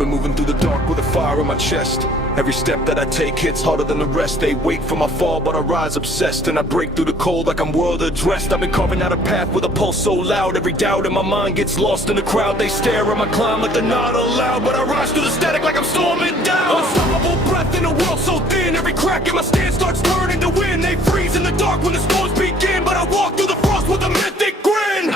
been moving through the dark with a fire in my chest. Every step that I take hits harder than the rest. They wait for my fall, but I rise obsessed, and I break through the cold like I'm world addressed. I've been carving out a path with a pulse so loud, every doubt in my mind gets lost in the crowd. They stare at my climb like they're not allowed, but I rise through the static like I'm storming down. Unstoppable breath in a world so thin, every crack in my stance starts turning to wind. They freeze in the dark when the storms begin, but I walk through the frost with a mythic grin.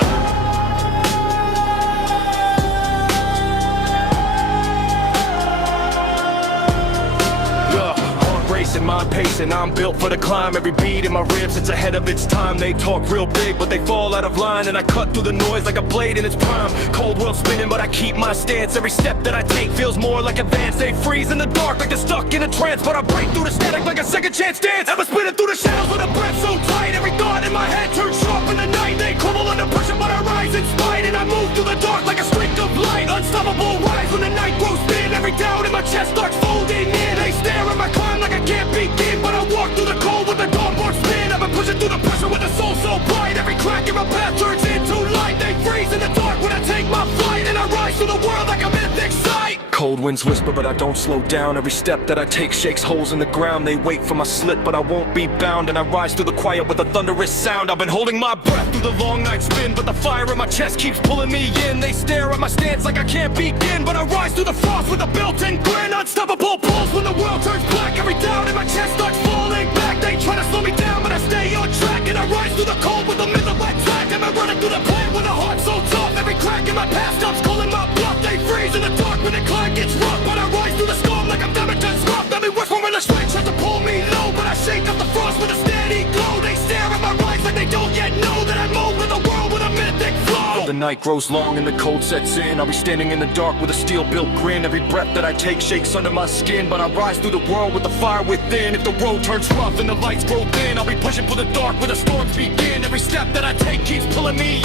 Racing, mind pacing, I'm built for the climb. Every beat in my ribs, it's ahead of its time. They talk real big, but they fall out of line, and I cut through the noise like a blade in its prime. Cold world spinning, but I keep my stance. Every step that I take feels more like advance. They freeze in the dark like they're stuck in a trance, but I break through the static like a second chance dance. Ever spinning through the shadows with a breath so tight, every thought in my head turns sharp in the night. They crumble under pressure, but I rise in spite, and I move through the dark like a streak of light. Unstoppable rise when the night grows thin. Every doubt in my chest starts folding in. They stare at my climb like I can't begin, but I walk through the cold with the dawnborn spin. I've been pushing through the pressure with a soul so bright. Every crack in my path turns into light. They freeze in the dark when I take my flight, and I rise through the world like a mythic sight. Cold winds whisper, but I don't slow down. Every step that I take shakes holes in the ground. They wait for my slip, but I won't be bound, and I rise through the quiet with a thunderous sound. I've been holding my breath through the long night spin, but the fire in my chest keeps pulling me in. They stare at my stance like I can't begin, but I rise through the frost with a built-in grin. Unstoppable pulse when the world turns black. Every doubt in my chest starts falling back. They try to slow me down, but I stay on track, and I rise through the cold with a mythic track. Am I running through the plan with a heart so tough? Every crack in my past stops calling my bluff. They freeze in the dark when the climb gets rough, but I rise through the storm like I'm damaged and scrubbed. Every whisper when the strength tries to pull me low, but I shake up the frost with a steady glow. They stare at my rise like they don't yet know that I move with the world with a mythic flow. The night grows long and the cold sets in. I'll be standing in the dark with a steel-built grin. Every breath that I take shakes under my skin, but I rise through the world with the fire within. If the road turns rough and the lights grow thin, I'll be pushing for the dark where the storms begin. Every step that I take keeps pulling me